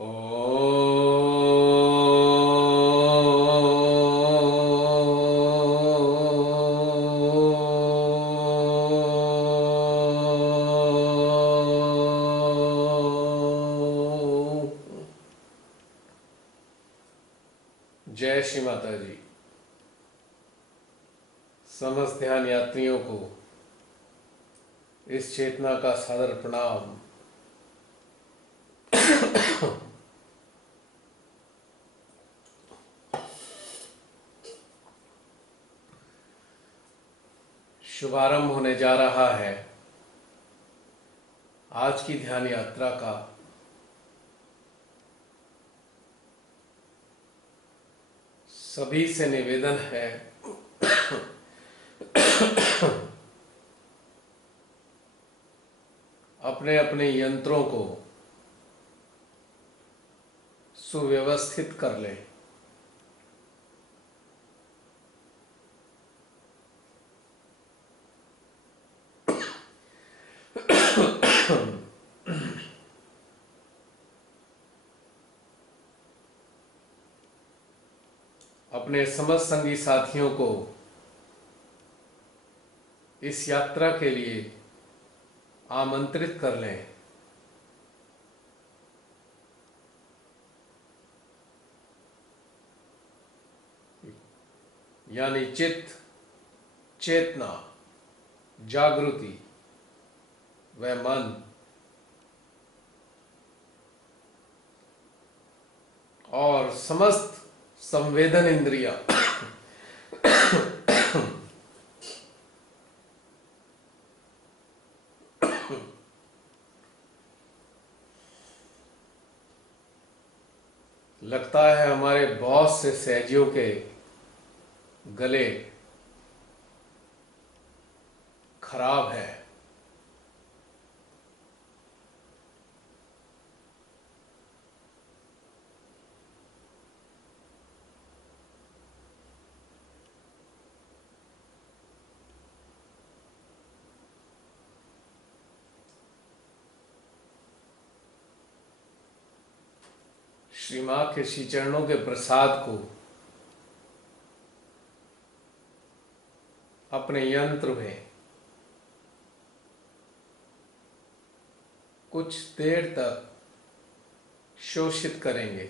ओ जय श्री माता जी। समस्त ध्यान यात्रियों को इस चेतना का सादर प्रणाम। शुभारंभ होने जा रहा है आज की ध्यान यात्रा का। सभी से निवेदन है अपने अपने यंत्रों को सुव्यवस्थित कर लें। अपने समस्त संगी साथियों को इस यात्रा के लिए आमंत्रित कर लें। यानी चित्त, चेतना, जागृति व मन और समस्त संवेदन इंद्रियां लगता है हमारे बहुत से सहजियों के गले खराब है। श्री मां के श्री चरणों के प्रसाद को अपने यंत्र में कुछ देर तक शोषित करेंगे।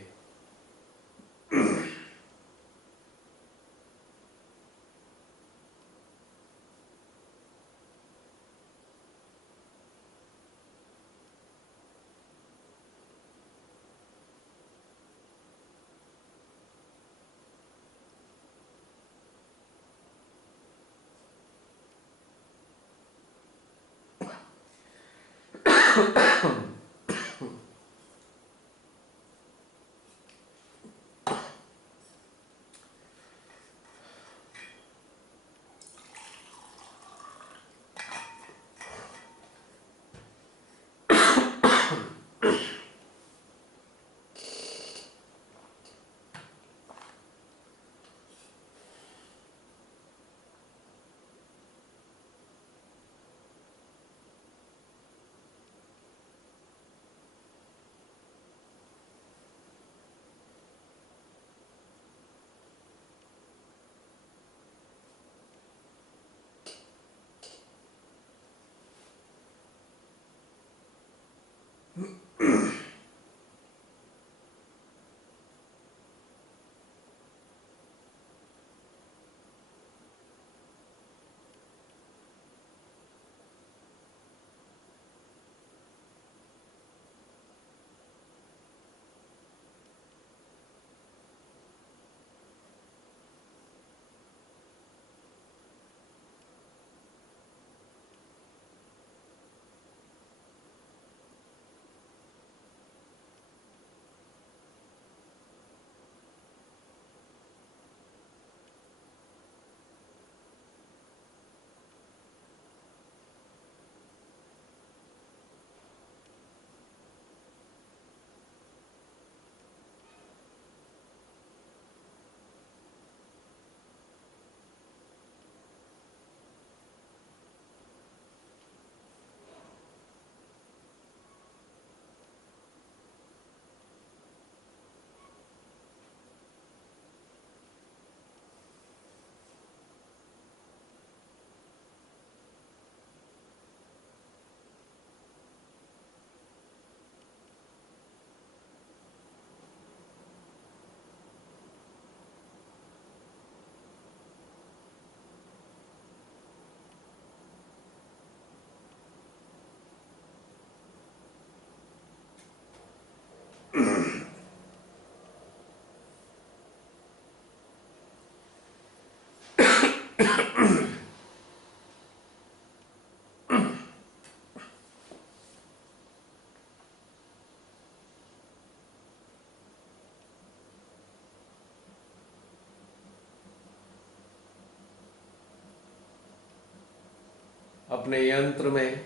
अपने यंत्र में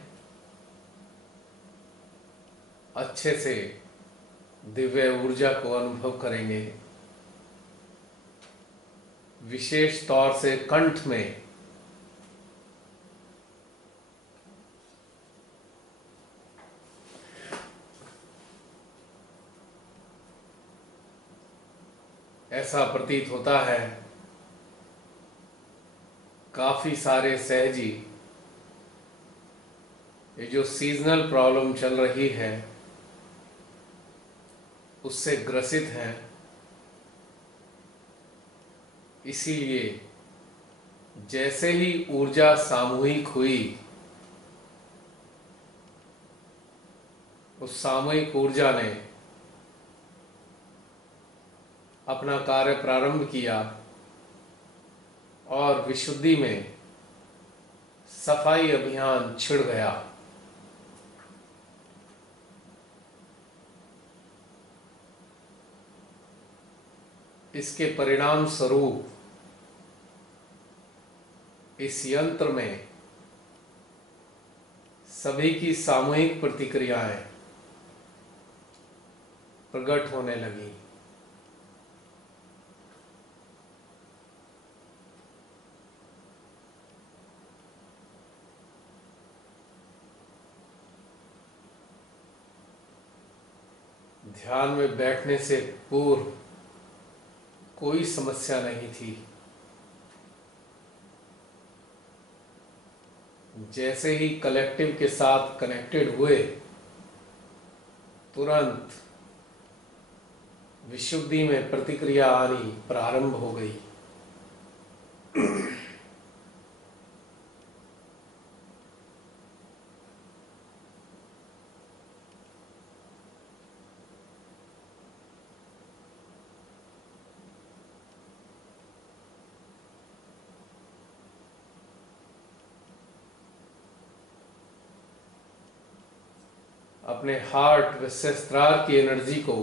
अच्छे से दिव्य ऊर्जा को अनुभव करेंगे। विशेष तौर से कंठ में ऐसा प्रतीत होता है काफी सारे सहजी ये जो सीजनल प्रॉब्लम चल रही है उससे ग्रसित हैं। इसीलिए जैसे ही ऊर्जा सामूहिक हुई, उस सामूहिक ऊर्जा ने अपना कार्य प्रारंभ किया और विशुद्धि में सफाई अभियान छिड़ गया। इसके परिणाम स्वरूप इस यंत्र में सभी की सामूहिक प्रतिक्रियाएं प्रकट होने लगी। ध्यान में बैठने से पूर्व कोई समस्या नहीं थी। जैसे ही कलेक्टिव के साथ कनेक्टेड हुए, तुरंत विशुद्धि में प्रतिक्रिया आनी प्रारंभ हो गई। अपने हार्ट व सहस्त्रार की एनर्जी को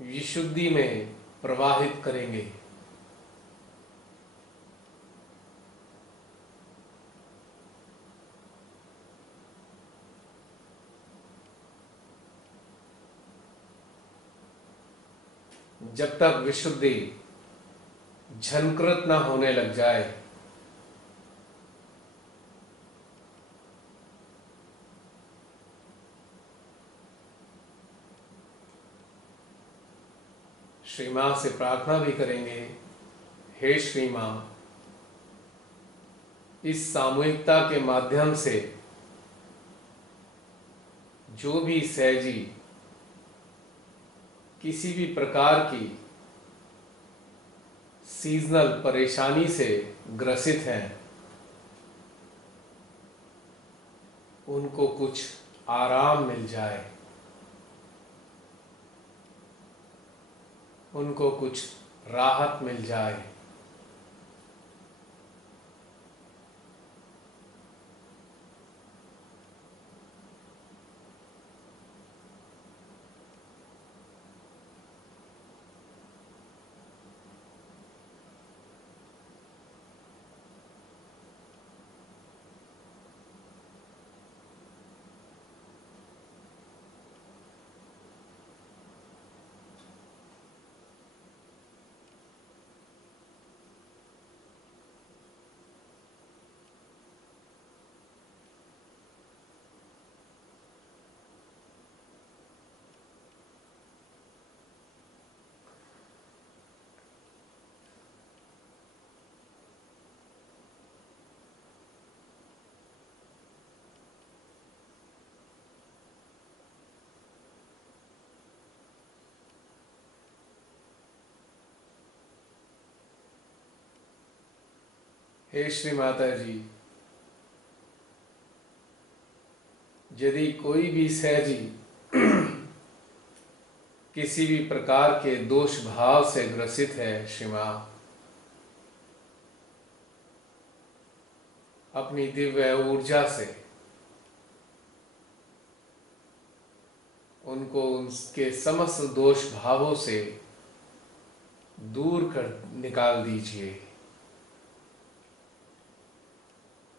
विशुद्धि में प्रवाहित करेंगे। जब तक विशुद्धि झंकृत न होने लग जाए, श्री मां से प्रार्थना भी करेंगे, हे श्री मां, इस सामूहिकता के माध्यम से जो भी सहजी किसी भी प्रकार की सीजनल परेशानी से ग्रसित हैं, उनको कुछ आराम मिल जाए, उनको कुछ राहत मिल जाए। हे श्री माता जी, यदि कोई भी सहजी किसी भी प्रकार के दोष भाव से ग्रसित है, श्री मां, अपनी दिव्य ऊर्जा से उनको उनके समस्त दोष भावों से दूर कर निकाल दीजिए।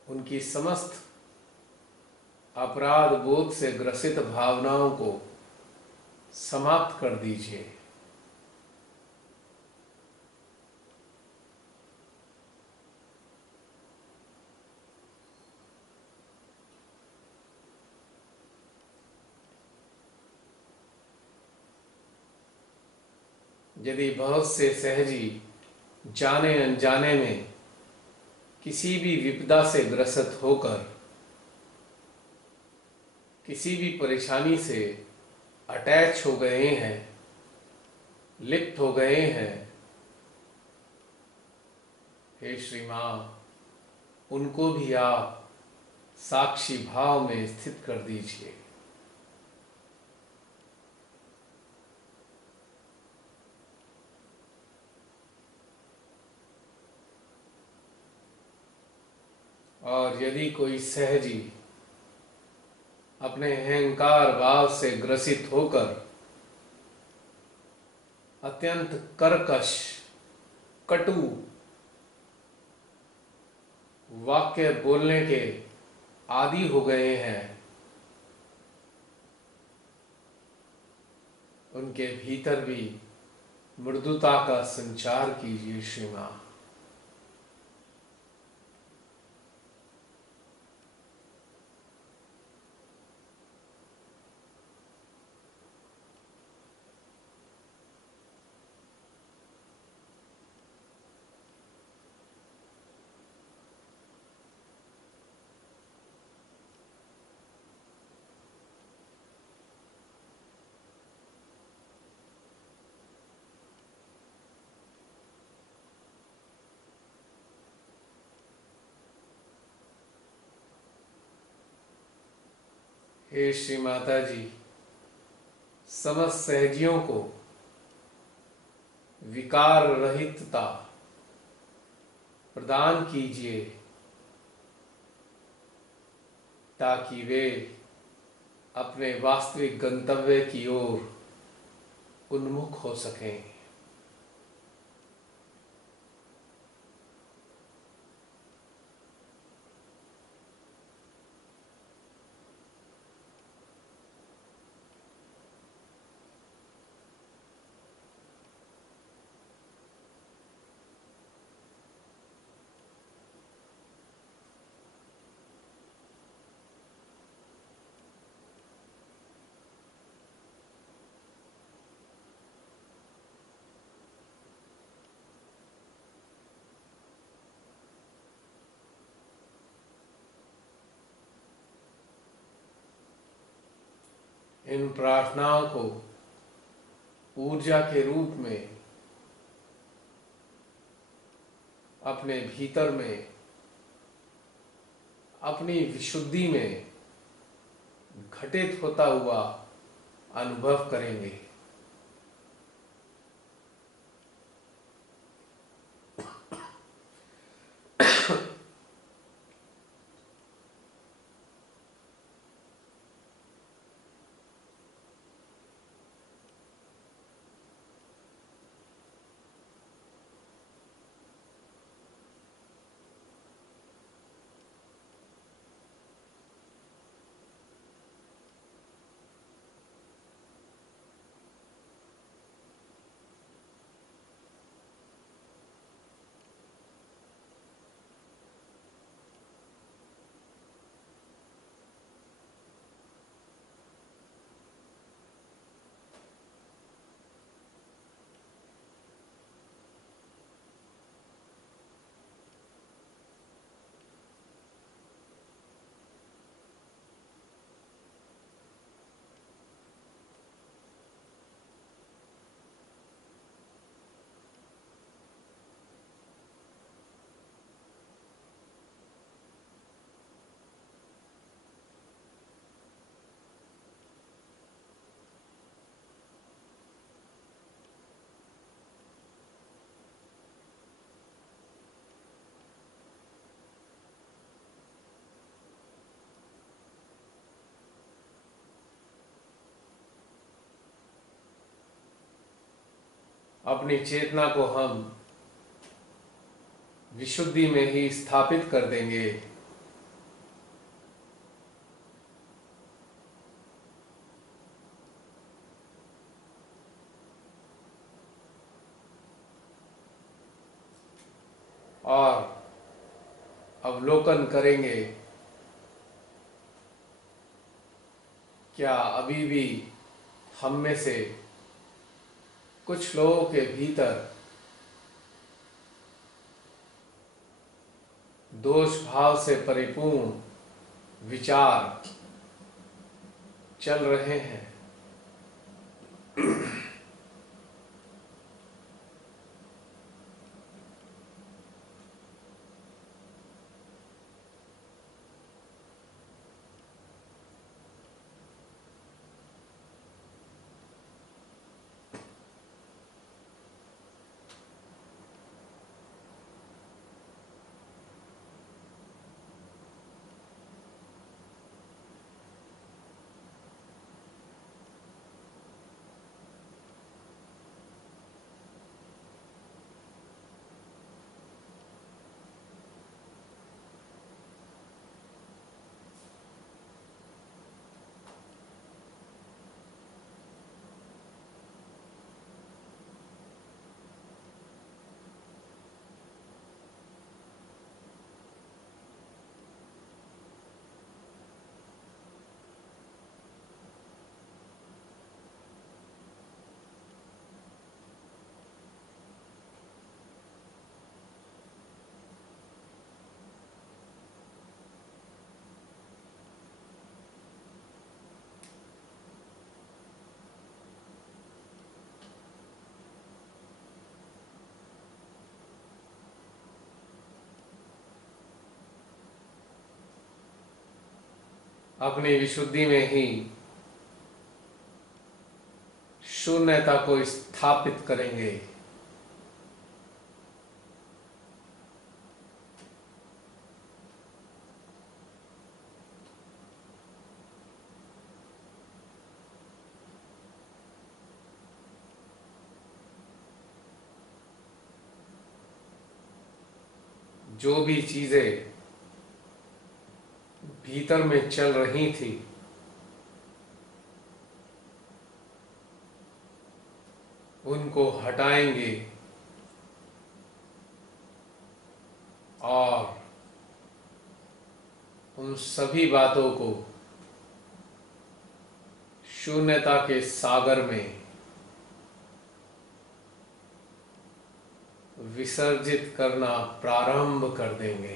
उनकी समस्त अपराध बोध से ग्रसित भावनाओं को समाप्त कर दीजिए। यदि बहुत से सहजी जाने अनजाने में किसी भी विपदा से ग्रसित होकर किसी भी परेशानी से अटैच हो गए हैं, लिप्त हो गए हैं, हे श्री मां, उनको भी आप साक्षी भाव में स्थित कर दीजिए। और यदि कोई सहजी अपने अहंकार भाव से ग्रसित होकर अत्यंत कर्कश कटु वाक्य बोलने के आदी हो गए हैं, उनके भीतर भी मृदुता का संचार कीजिए श्री मां। हे श्री माता जी, समस्त सहजियों को विकार रहितता प्रदान कीजिए ताकि वे अपने वास्तविक गंतव्य की ओर उन्मुख हो सकें। इन प्रार्थनाओं को ऊर्जा के रूप में अपने भीतर में अपनी विशुद्धि में घटित होता हुआ अनुभव करेंगे। अपनी चेतना को हम विशुद्धि में ही स्थापित कर देंगे और अवलोकन करेंगे, क्या अभी भी हम में से कुछ लोगों के भीतर दोष भाव से परिपूर्ण विचार चल रहे हैं। अपनी विशुद्धि में ही शून्यता को स्थापित करेंगे। जो भी चीजें भीतर में चल रही थी, उनको हटाएंगे और उन सभी बातों को शून्यता के सागर में विसर्जित करना प्रारंभ कर देंगे।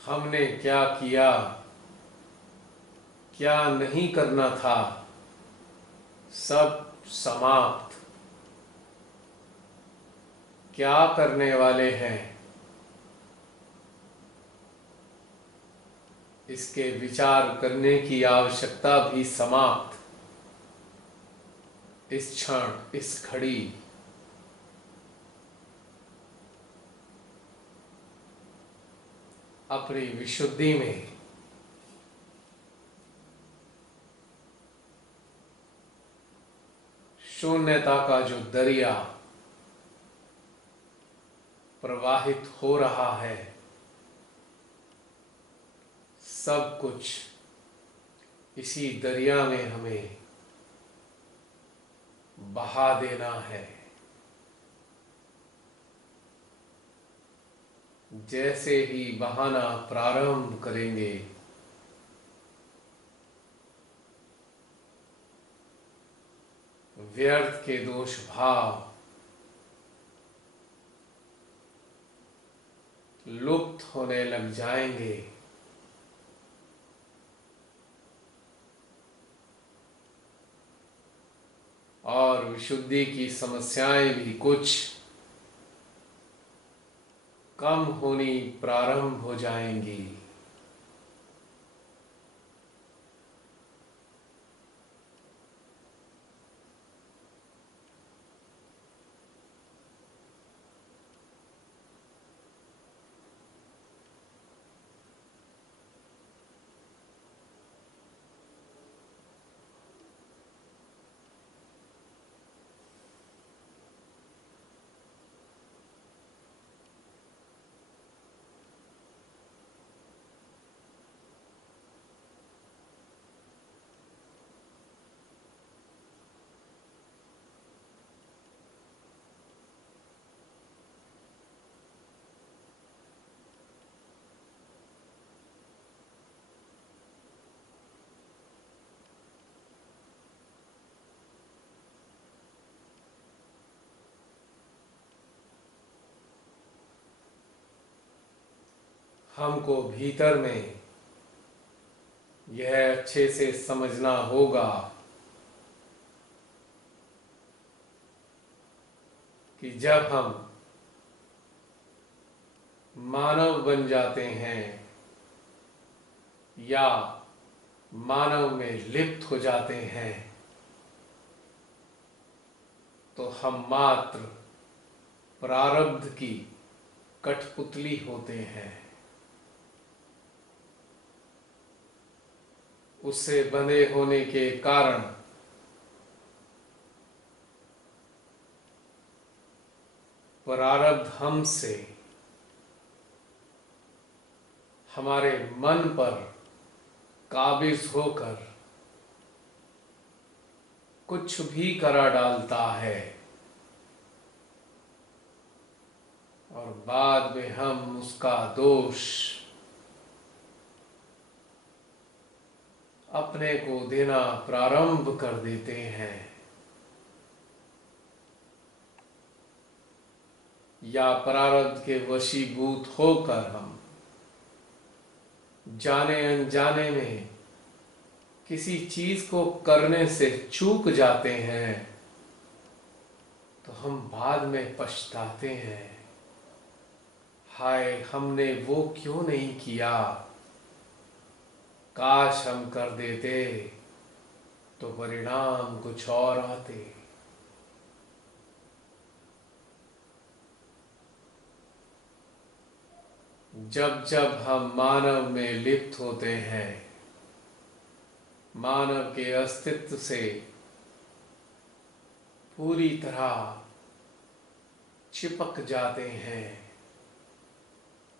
हमने क्या किया, क्या नहीं करना था, सब समाप्त। क्या करने वाले हैं, इसके विचार करने की आवश्यकता भी समाप्त। इस क्षण, इस घड़ी अपनी विशुद्धि में शून्यता का जो दरिया प्रवाहित हो रहा है, सब कुछ इसी दरिया में हमें बहा देना है। जैसे ही बहाना प्रारंभ करेंगे, व्यर्थ के दोष भाव लुप्त होने लग जाएंगे और विशुद्धि की समस्याएं भी कुछ कम होनी प्रारंभ हो जाएंगी। हमको भीतर में यह अच्छे से समझना होगा कि जब हम मानव बन जाते हैं या मानव में लिप्त हो जाते हैं तो हम मात्र प्रारब्ध की कठपुतली होते हैं। उससे बंधे होने के कारण प्रारब्ध हमसे हमारे मन पर काबिज होकर कुछ भी करा डालता है और बाद में हम उसका दोष अपने को देना प्रारंभ कर देते हैं या प्रारब्ध के वशीभूत होकर हम जाने अनजाने में किसी चीज को करने से चूक जाते हैं तो हम बाद में पछताते हैं, हाय हमने वो क्यों नहीं किया, काश हम कर देते तो परिणाम कुछ और आते। जब जब हम मानव में लिप्त होते हैं, मानव के अस्तित्व से पूरी तरह चिपक जाते हैं,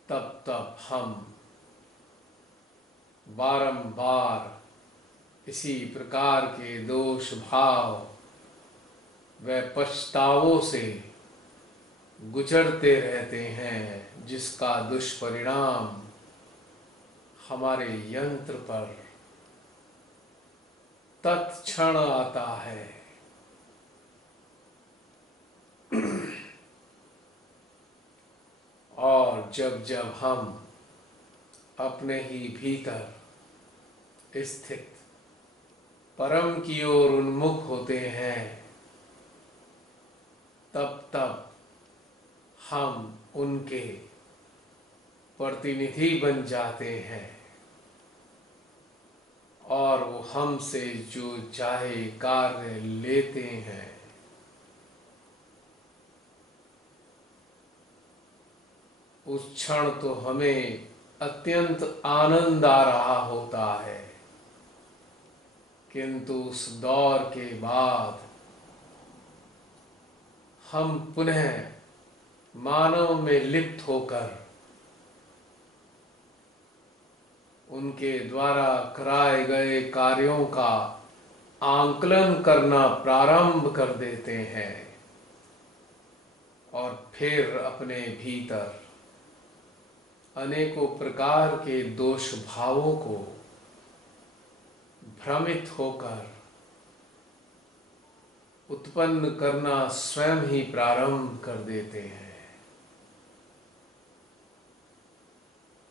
तब तब हम बारंबार इसी प्रकार के दोष भाव व पछतावों से गुजरते रहते हैं, जिसका दुष्परिणाम हमारे यंत्र पर तत्क्षण आता है। और जब जब हम अपने ही भीतर स्थित परम की ओर उन्मुख होते हैं, तब तब हम उनके प्रतिनिधि बन जाते हैं और वो हमसे जो चाहे कार्य लेते हैं। उस क्षण तो हमें अत्यंत आनंद आ रहा होता है, किंतु उस दौर के बाद हम पुनः मानव में लिप्त होकर उनके द्वारा कराए गए कार्यों का आंकलन करना प्रारंभ कर देते हैं और फिर अपने भीतर अनेकों प्रकार के दोष भावों को भ्रमित होकर उत्पन्न करना स्वयं ही प्रारंभ कर देते हैं।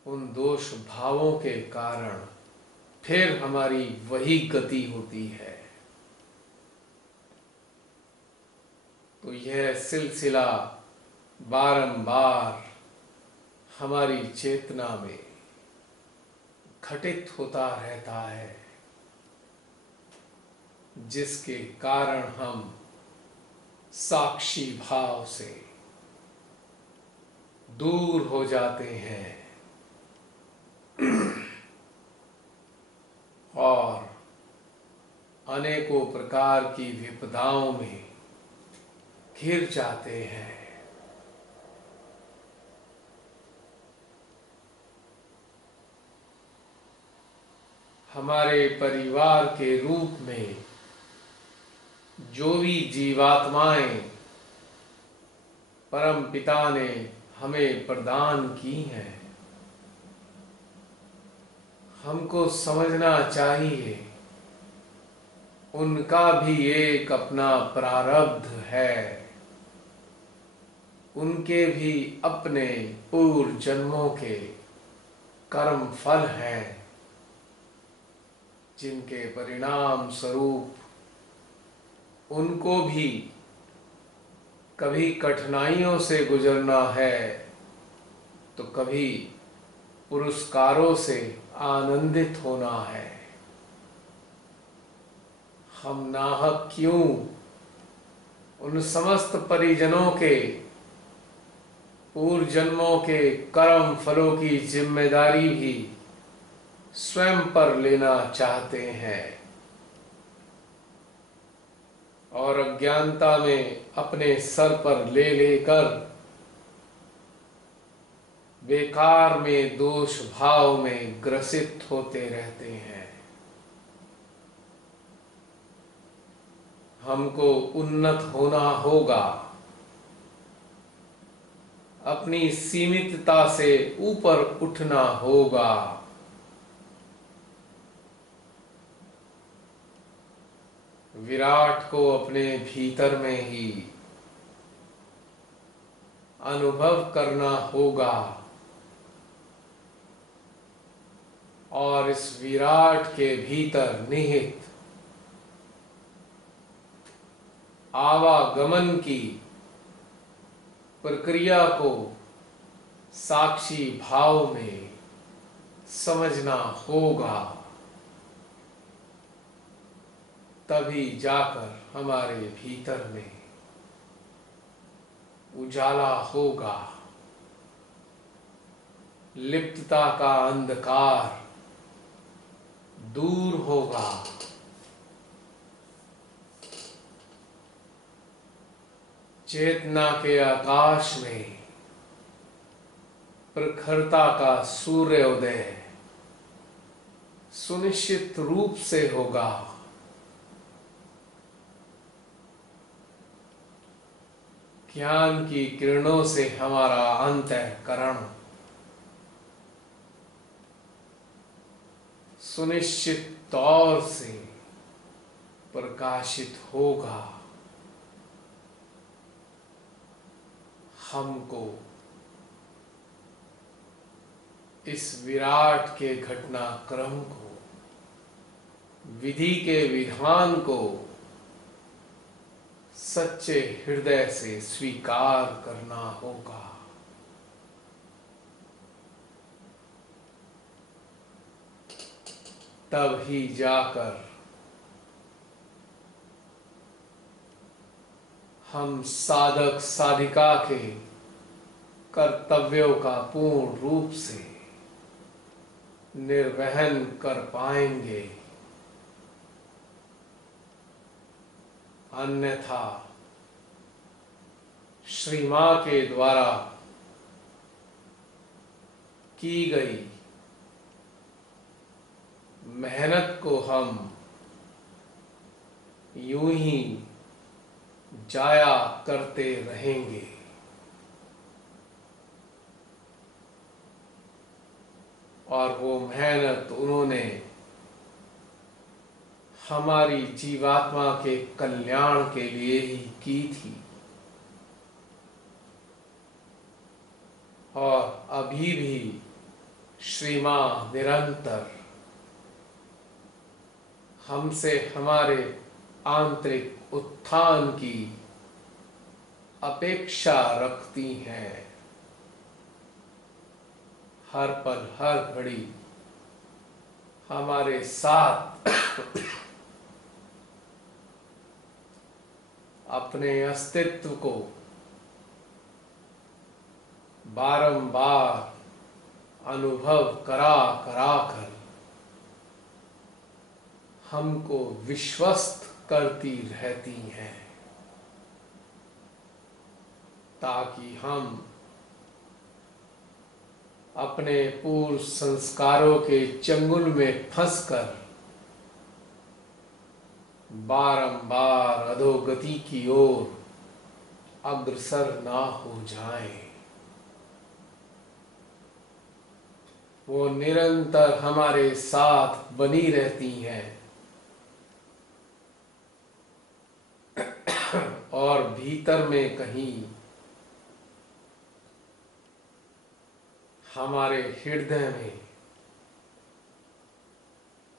उन दोष भावों के कारण फिर हमारी वही गति होती है। तो यह सिलसिला बारंबार हमारी चेतना में घटित होता रहता है, जिसके कारण हम साक्षी भाव से दूर हो जाते हैं और अनेकों प्रकार की विपदाओं में घिर जाते हैं। हमारे परिवार के रूप में जो भी जीवात्माएं परम पिता ने हमें प्रदान की हैं, हमको समझना चाहिए उनका भी एक अपना प्रारब्ध है। उनके भी अपने पूर्व जन्मों के कर्म फल हैं, जिनके परिणाम स्वरूप उनको भी कभी कठिनाइयों से गुजरना है तो कभी पुरस्कारों से आनंदित होना है। हम नाहक क्यों उन समस्त परिजनों के पूर्व जन्मों के कर्म फलों की जिम्मेदारी भी स्वयं पर लेना चाहते हैं और अज्ञानता में अपने सर पर ले लेकर बेकार में दोष भाव में ग्रसित होते रहते हैं। हमको उन्नत होना होगा, अपनी सीमितता से ऊपर उठना होगा। विराट को अपने भीतर में ही अनुभव करना होगा और इस विराट के भीतर निहित आवागमन की प्रक्रिया को साक्षी भाव में समझना होगा। तभी जाकर हमारे भीतर में उजाला होगा, लिप्तता का अंधकार दूर होगा। चेतना के आकाश में प्रखरता का सूर्योदय सुनिश्चित रूप से होगा। ज्ञान की किरणों से हमारा अंतःकरण सुनिश्चित तौर से प्रकाशित होगा। हमको इस विराट के घटनाक्रम को, विधि के विधान को सच्चे हृदय से स्वीकार करना होगा। तब ही जाकर हम साधक साधिका के कर्तव्यों का पूर्ण रूप से निर्वहन कर पाएंगे। अन्यथा श्री मां के द्वारा की गई मेहनत को हम यूं ही जाया करते रहेंगे। और वो मेहनत उन्होंने हमारी जीवात्मा के कल्याण के लिए ही की थी, और अभी भी श्री मां निरंतर हमसे हमारे आंतरिक उत्थान की अपेक्षा रखती हैं। हर पल हर घड़ी हमारे साथ अपने अस्तित्व को बारंबार अनुभव करा करा कर हमको विश्वस्त करती रहती हैं, ताकि हम अपने पूर्व संस्कारों के चंगुल में फंसकर बारंबार अधोगति की ओर अग्रसर ना हो जाएं। वो निरंतर हमारे साथ बनी रहती हैं और भीतर में कहीं हमारे हृदय में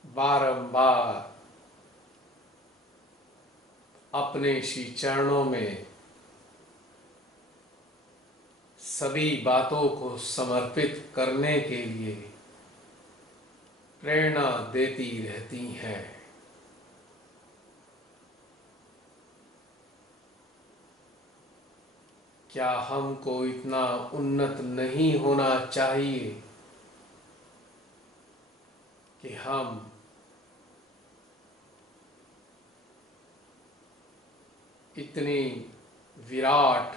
बारंबार अपने श्री चरणों में सभी बातों को समर्पित करने के लिए प्रेरणा देती रहती हैं। क्या हमको इतना उन्नत नहीं होना चाहिए कि हम इतनी विराट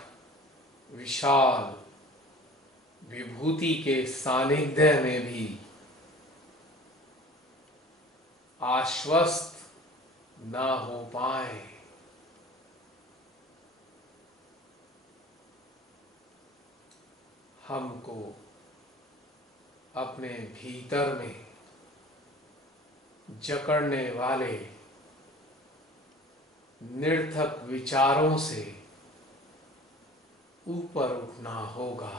विशाल विभूति के सानिध्य में भी आश्वस्त ना हो पाए? हमको अपने भीतर में जकड़ने वाले निरर्थक विचारों से ऊपर उठना होगा।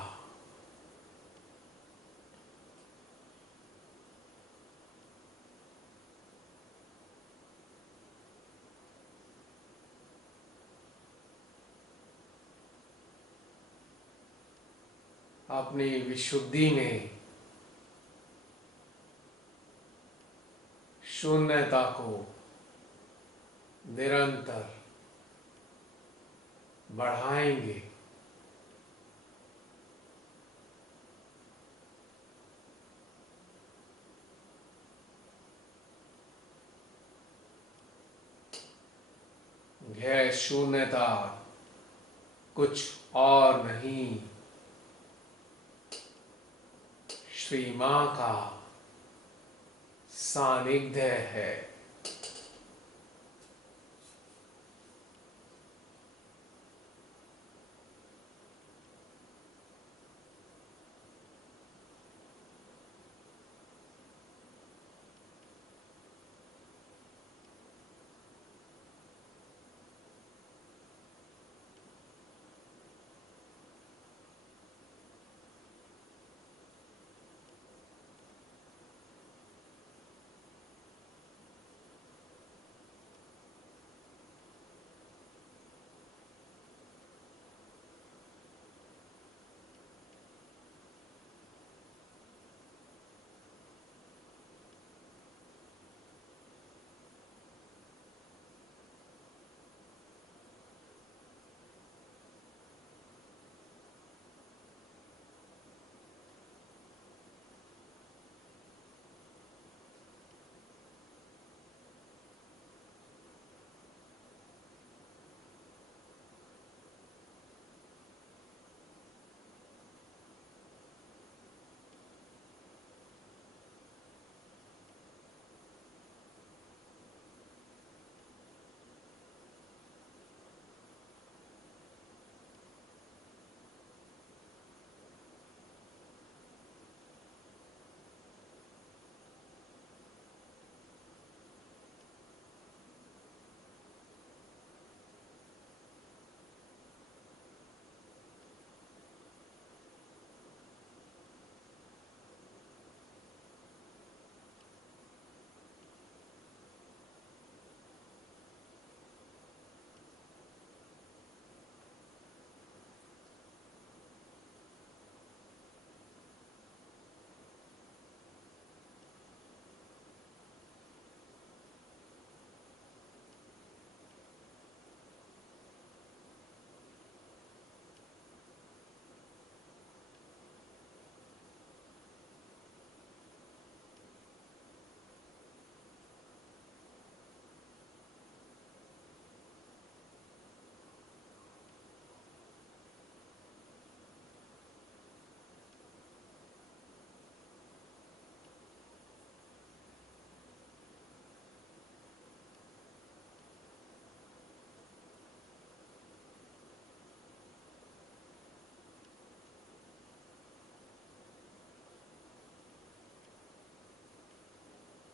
अपनी विशुद्धि में शून्यता को निरंतर बढ़ाएंगे। यह शून्यता कुछ और नहीं, श्री मां का सानिध्य है।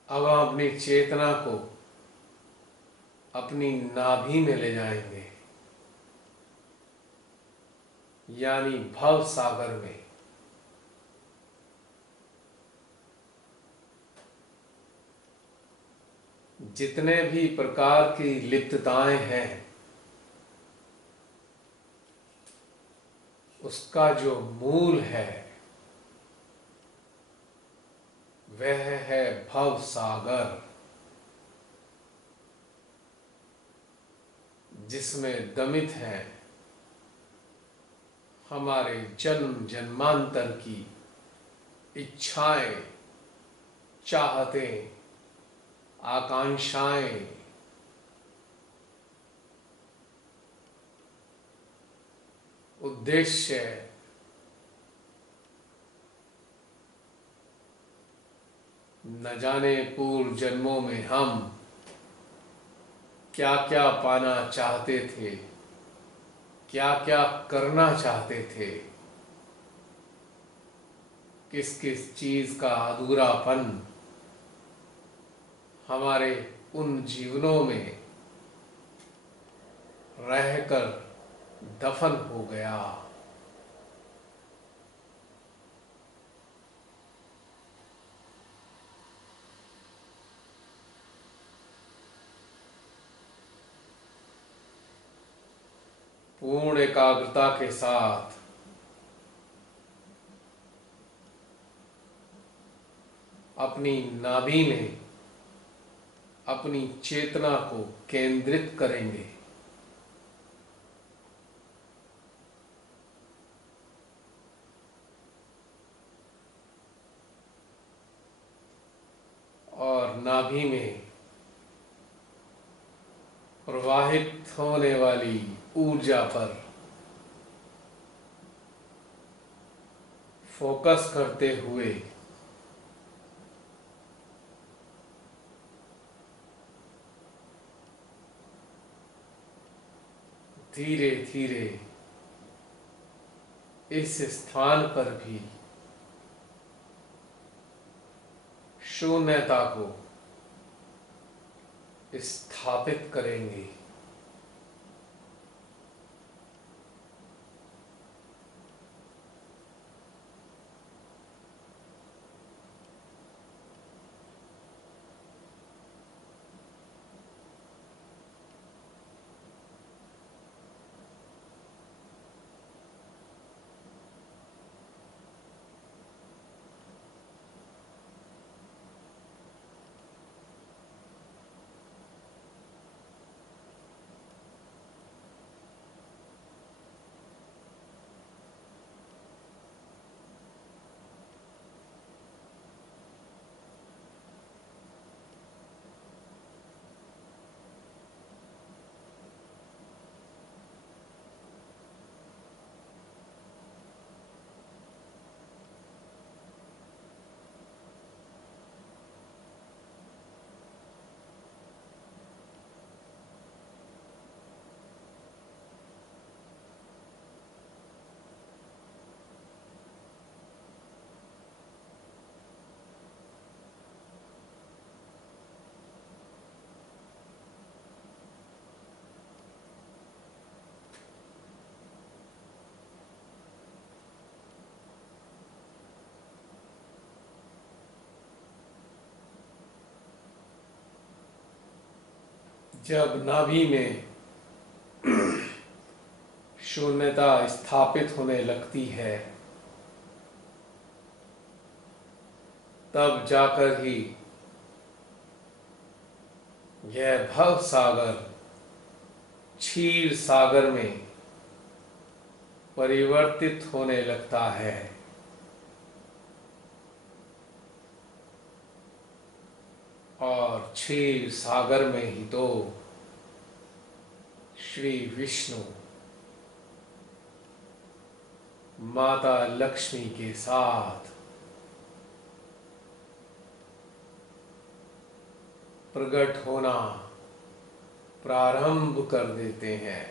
अब हम अपनी चेतना को अपनी नाभि में ले जाएंगे, यानी भव सागर में। जितने भी प्रकार की लिप्तताएं हैं, उसका जो मूल है वह है भव सागर, जिसमें दमित है हमारे जन्म जन्मांतर की इच्छाएं, चाहतें, आकांक्षाएं, उद्देश्य। न जाने पूर्व जन्मों में हम क्या क्या पाना चाहते थे, क्या क्या करना चाहते थे, किस किस चीज का अधूरापन हमारे उन जीवनों में रहकर दफन हो गया। पूर्ण एकाग्रता के साथ अपनी नाभि में अपनी चेतना को केंद्रित करेंगे। और नाभि में प्रवाहित होने वाली ऊर्जा पर फोकस करते हुए धीरे धीरे इस स्थान पर भी शून्यता को स्थापित करेंगे। जब नाभि में शून्यता स्थापित होने लगती है, तब जाकर ही यह भव सागर क्षीर सागर में परिवर्तित होने लगता है। और क्षीर सागर में ही तो श्री विष्णु माता लक्ष्मी के साथ प्रकट होना प्रारंभ कर देते हैं।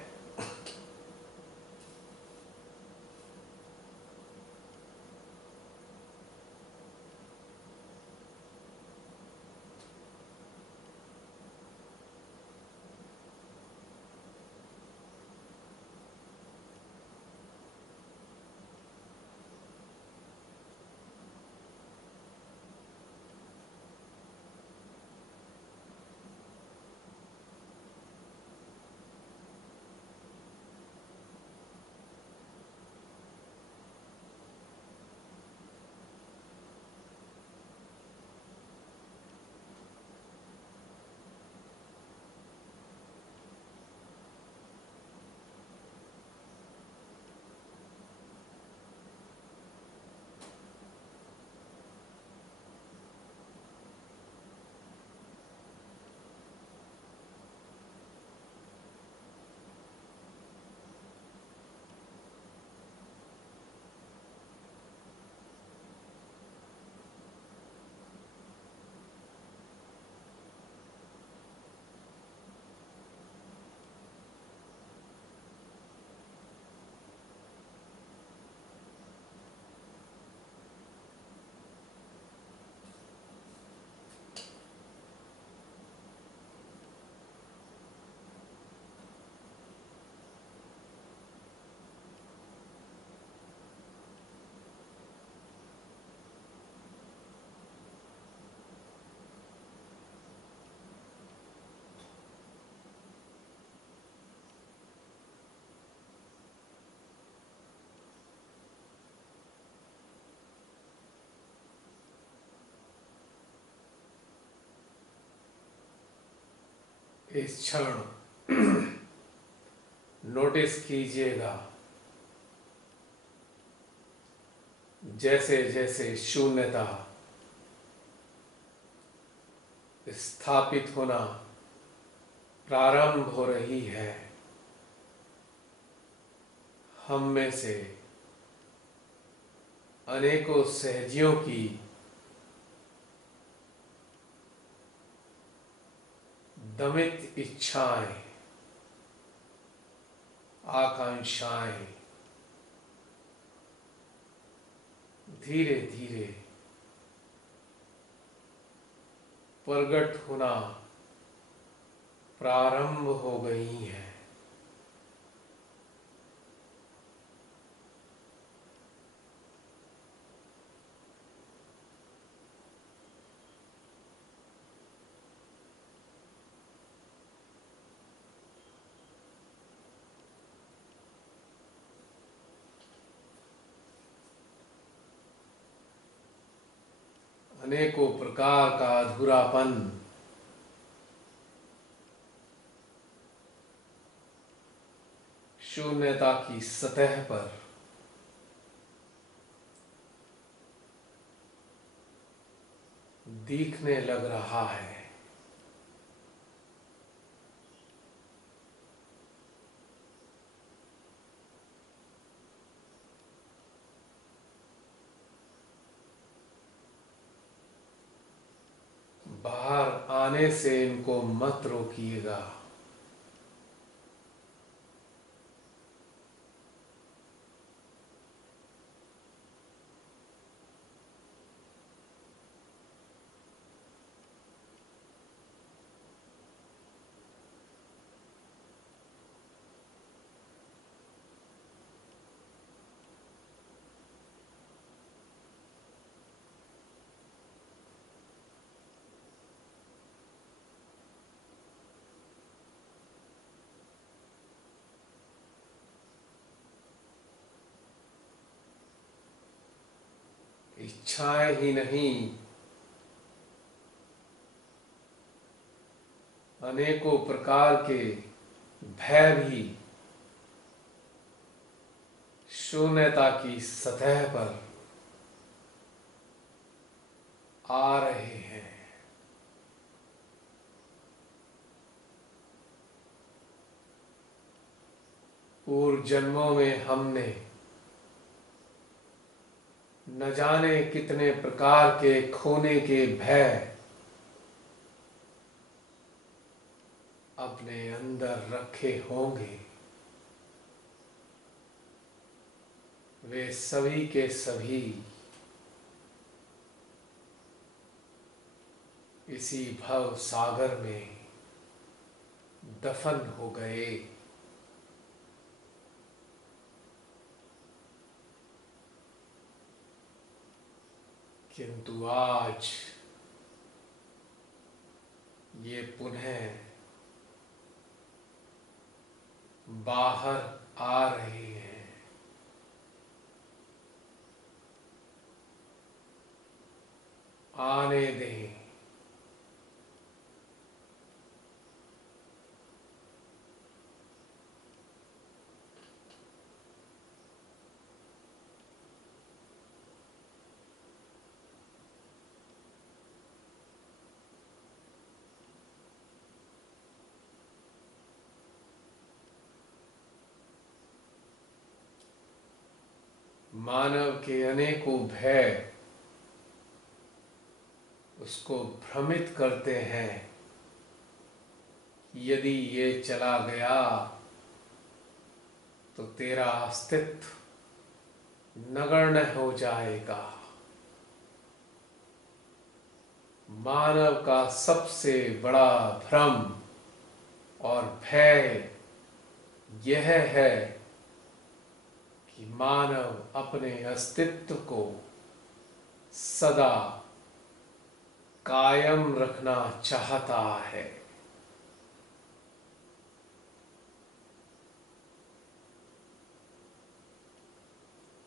इस क्षण नोटिस कीजिएगा जैसे जैसे शून्यता स्थापित होना प्रारंभ हो रही है, हम में से अनेकों सहजियों की दमित इच्छाएं, आकांक्षाएं धीरे धीरे प्रकट होना प्रारंभ हो गई हैं। अनेकों प्रकार का अधूरापन शून्यता की सतह पर दिखने लग रहा है। बाहर आने से इनको मत रोकिएगा। इच्छाएं ही नहीं, अनेकों प्रकार के भय भी शून्यता की सतह पर आ रहे हैं। पूर्व जन्मों में हमने न जाने कितने प्रकार के खोने के भय अपने अंदर रखे होंगे। वे सभी के सभी इसी भव सागर में दफन हो गए। किंतु आज ये पुनः बाहर आ रहे हैं। आने दें। मानव के अनेकों भय उसको भ्रमित करते हैं। यदि ये चला गया तो तेरा अस्तित्व नगण्य हो जाएगा। मानव का सबसे बड़ा भ्रम और भय यह है कि मानव अपने अस्तित्व को सदा कायम रखना चाहता है।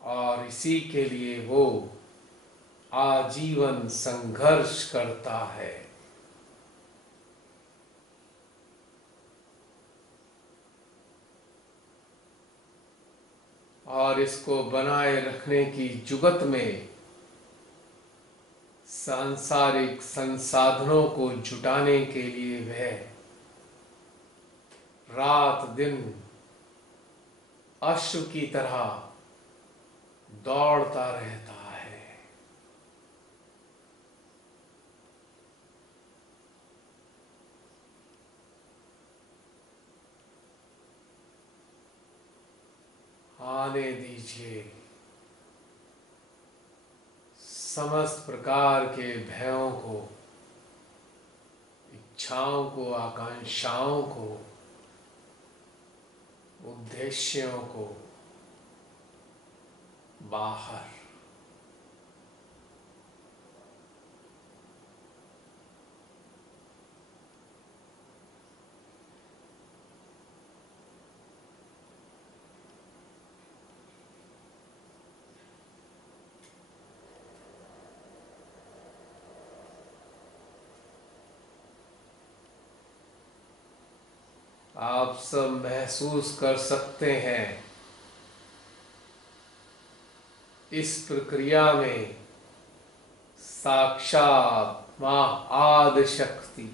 और इसी के लिए वो आजीवन संघर्ष करता है। और इसको बनाए रखने की जुगत में सांसारिक संसाधनों को जुटाने के लिए वह रात दिन अश्व की तरह दौड़ता रहता है। आने दीजिए समस्त प्रकार के भयों को, इच्छाओं को, आकांक्षाओं को, उद्देश्यों को बाहर। आप सब महसूस कर सकते हैं इस प्रक्रिया में साक्षात मां आदि शक्ति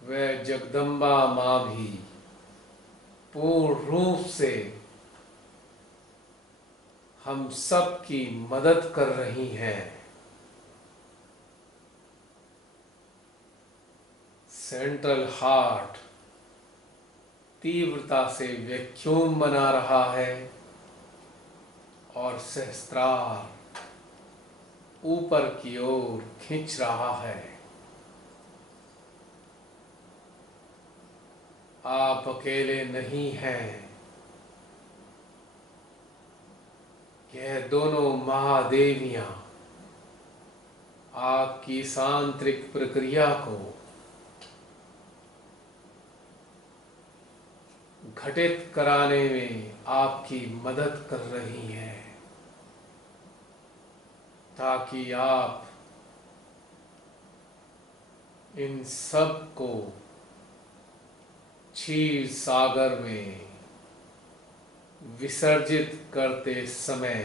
वह जगदम्बा मां भी पूर्ण रूप से हम सब की मदद कर रही हैं। सेंट्रल हार्ट तीव्रता से वैक्यूम बना रहा है और सहस्त्रार ऊपर की ओर खींच रहा है। आप अकेले नहीं हैं। यह दोनों महादेवियां आपकी सांत्रिक प्रक्रिया को घटित कराने में आपकी मदद कर रही हैं, ताकि आप इन सब को क्षीर सागर में विसर्जित करते समय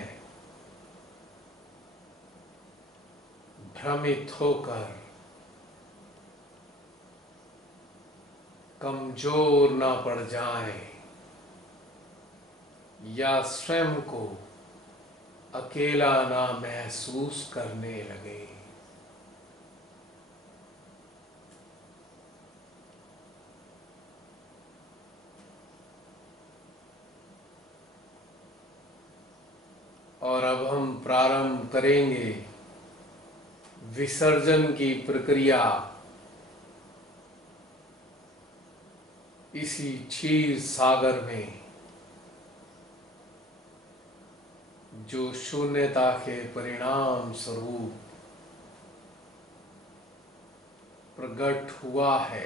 भ्रमित होकर कमजोर ना पड़ जाएं या स्वयं को अकेला ना महसूस करने लगे। और अब हम प्रारंभ करेंगे विसर्जन की प्रक्रिया इसी क्षीर सागर में, जो शून्यता के परिणाम स्वरूप प्रकट हुआ है।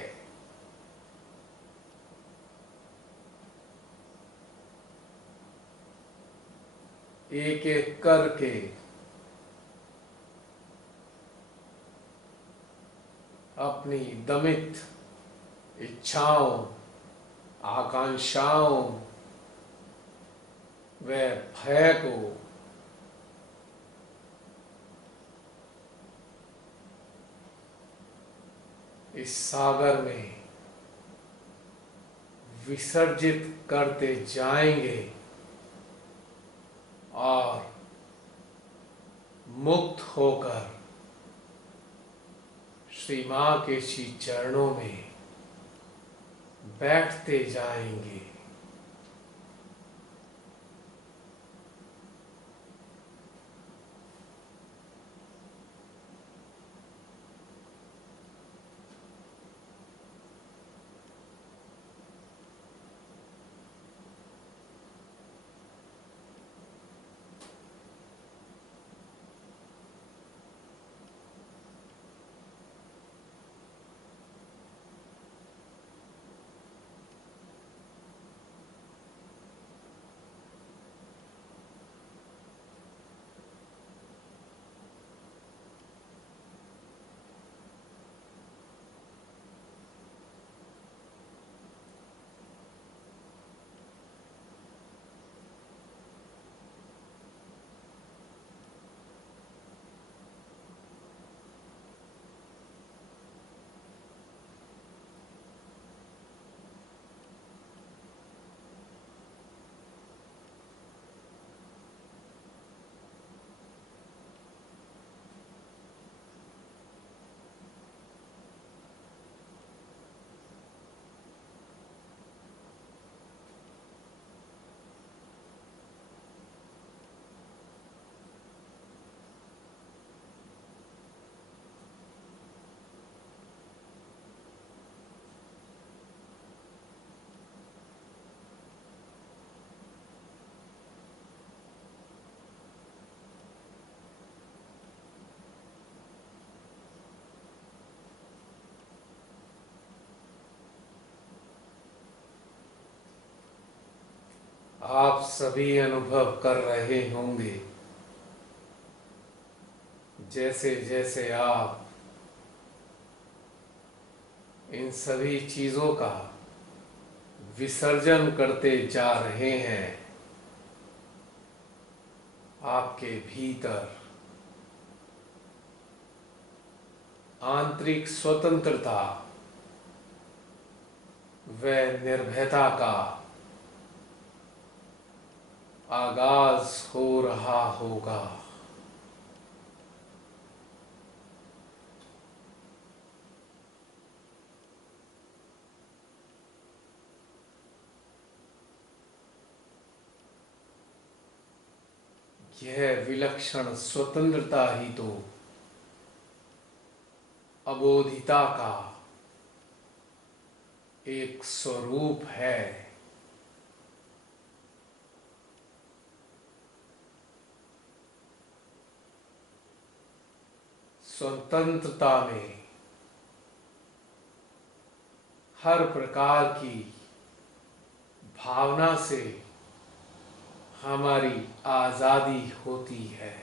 एक एक करके अपनी दमित इच्छाओं, आकांक्षाओं व भय को इस सागर में विसर्जित करते जाएंगे और मुक्त होकर श्री मां के श्री चरणों में बैठते जाएंगे। आप सभी अनुभव कर रहे होंगे जैसे जैसे आप इन सभी चीजों का विसर्जन करते जा रहे हैं, आपके भीतर आंतरिक स्वतंत्रता व निर्भयता का आगाज हो रहा होगा। यह विलक्षण स्वतंत्रता ही तो अबोधिता का एक स्वरूप है। स्वतंत्रता में हर प्रकार की भावना से हमारी आजादी होती है।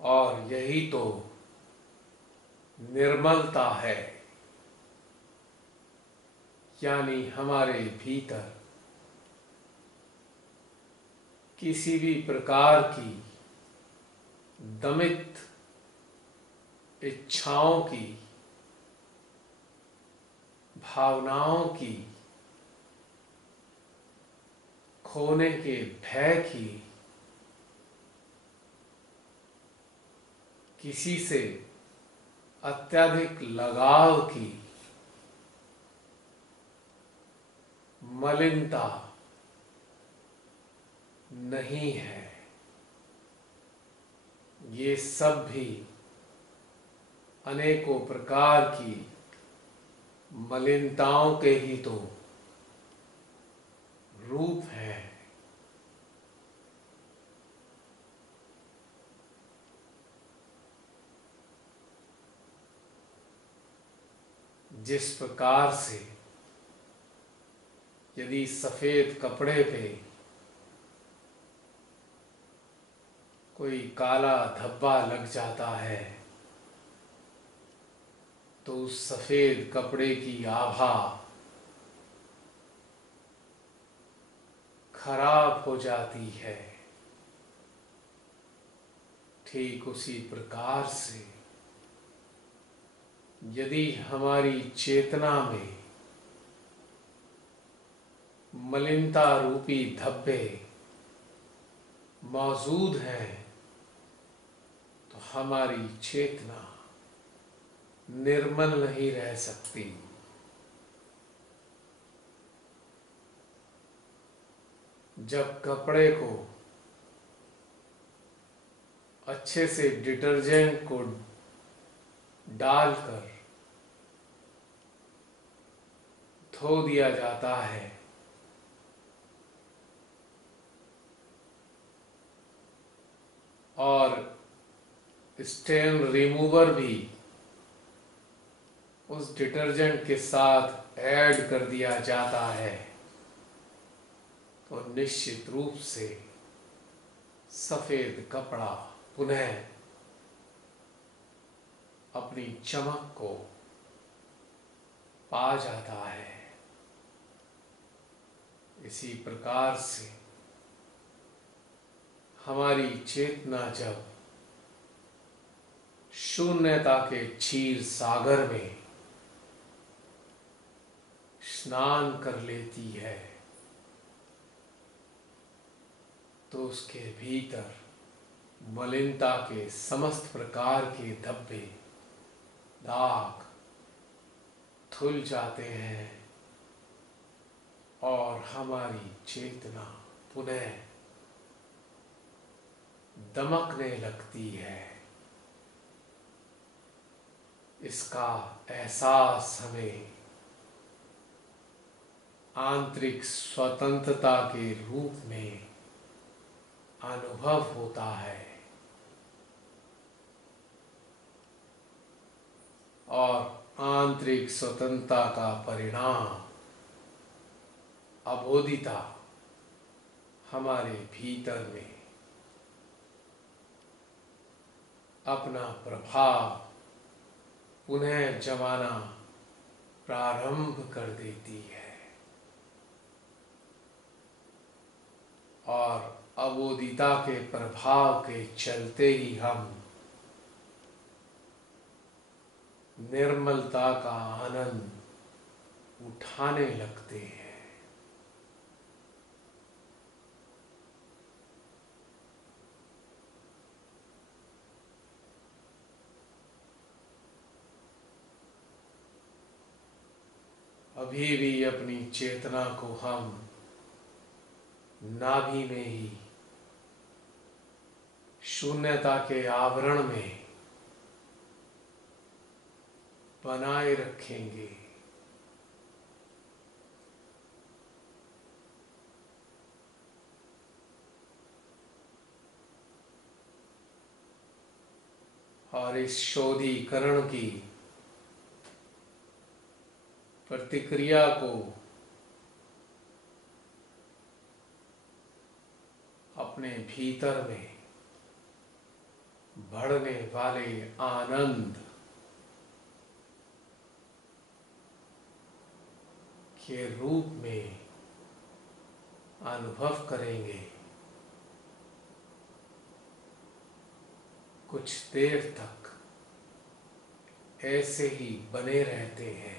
और यही तो निर्मलता है, यानी हमारे भीतर किसी भी प्रकार की दमित इच्छाओं की, भावनाओं की, खोने के भय की, किसी से अत्यधिक लगाव की, मलिनता नहीं है। ये सब भी अनेकों प्रकार की मलिनताओं के ही तो रूप हैं। जिस प्रकार से यदि सफेद कपड़े पे कोई काला धब्बा लग जाता है तो उस सफेद कपड़े की आभा खराब हो जाती है, ठीक उसी प्रकार से यदि हमारी चेतना में मलिनता रूपी धब्बे मौजूद हैं तो हमारी चेतना निर्मल नहीं रह सकती। जब कपड़े को अच्छे से डिटर्जेंट को डालकर धो दिया जाता है और स्टेन रिमूवर भी उस डिटर्जेंट के साथ ऐड कर दिया जाता है तो निश्चित रूप से सफेद कपड़ा पुनः अपनी चमक को पा जाता है। इसी प्रकार से हमारी चेतना जब शून्यता के क्षीर सागर में स्नान कर लेती है तो उसके भीतर मलिनता के समस्त प्रकार के धब्बे, दाग धुल जाते हैं और हमारी चेतना पुनः दमकने लगती है। इसका एहसास हमें आंतरिक स्वतंत्रता के रूप में अनुभव होता है और आंतरिक स्वतंत्रता का परिणाम अबोधिता हमारे भीतर में अपना प्रभाव पुनः जमाना प्रारंभ कर देती है और अबोधिता के प्रभाव के चलते ही हम निर्मलता का आनंद उठाने लगते हैं। अभी भी अपनी चेतना को हम नाभि में ही शून्यता के आवरण में बनाए रखेंगे। और इस शोधीकरण की प्रतिक्रिया को अपने भीतर में बढ़ने वाले आनंद के रूप में अनुभव करेंगे। कुछ देर तक ऐसे ही बने रहते हैं।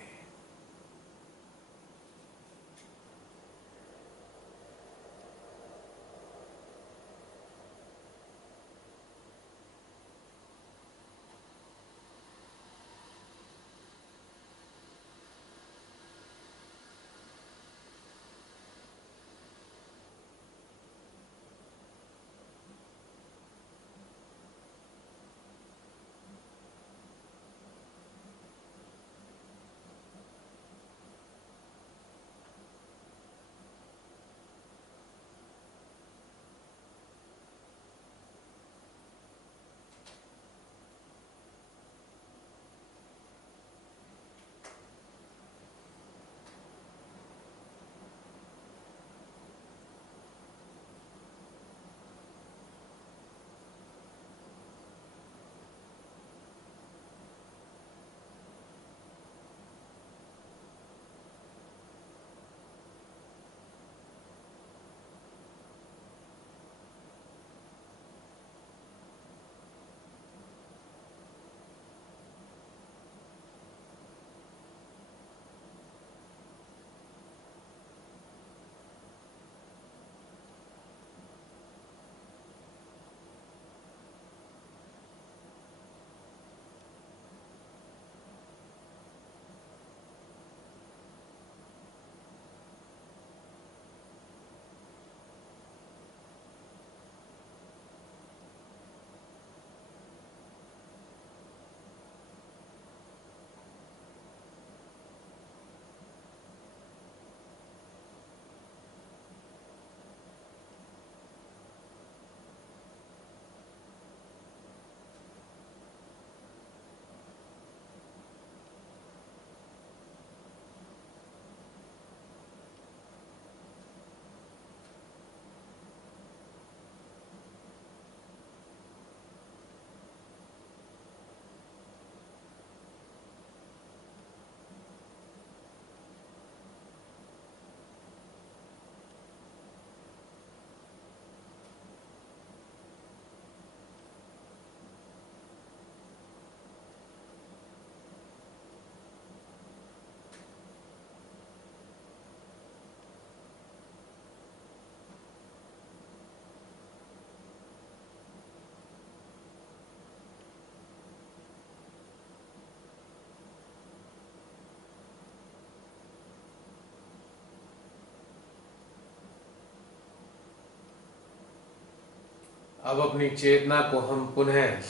अब अपनी चेतना को हम पुनः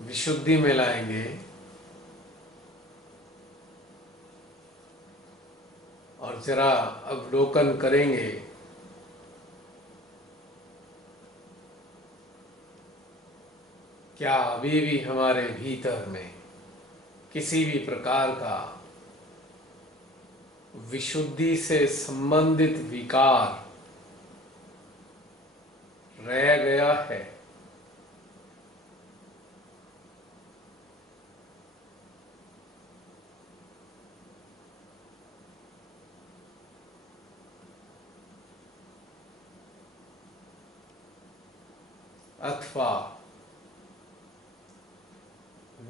विशुद्धि में लाएंगे और और जरा अवलोकन करेंगे क्या अभी भी हमारे भीतर में किसी भी प्रकार का विशुद्धि से संबंधित विकार रह गया है। अथवा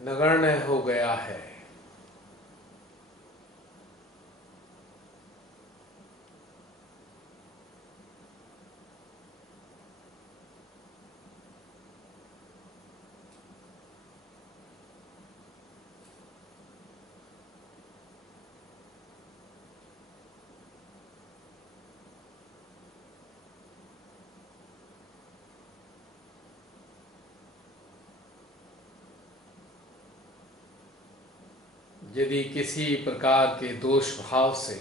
नगण्य हो गया है। यदि किसी प्रकार के दोष भाव से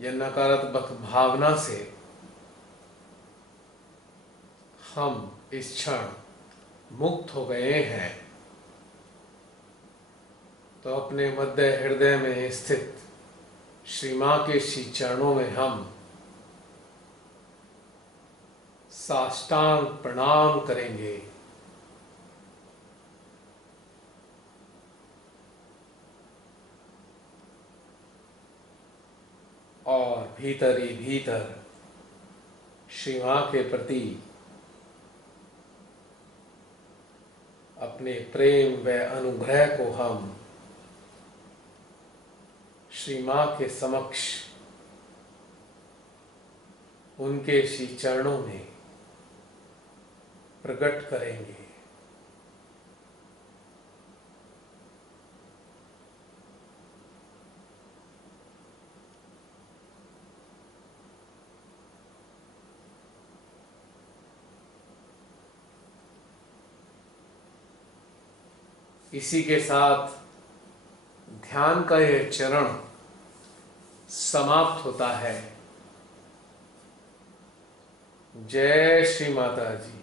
या नकारात्मक भावना से हम इस क्षण मुक्त हो गए हैं, तो अपने मध्य हृदय में स्थित श्री मां के श्री चरणों में हम साष्टांग प्रणाम करेंगे और भीतर ही भीतर श्री मां के प्रति अपने प्रेम व अनुग्रह को हम श्री मां के समक्ष उनके श्री चरणों में प्रकट करेंगे। इसी के साथ ध्यान का यह चरण समाप्त होता है। जय श्री माता जी।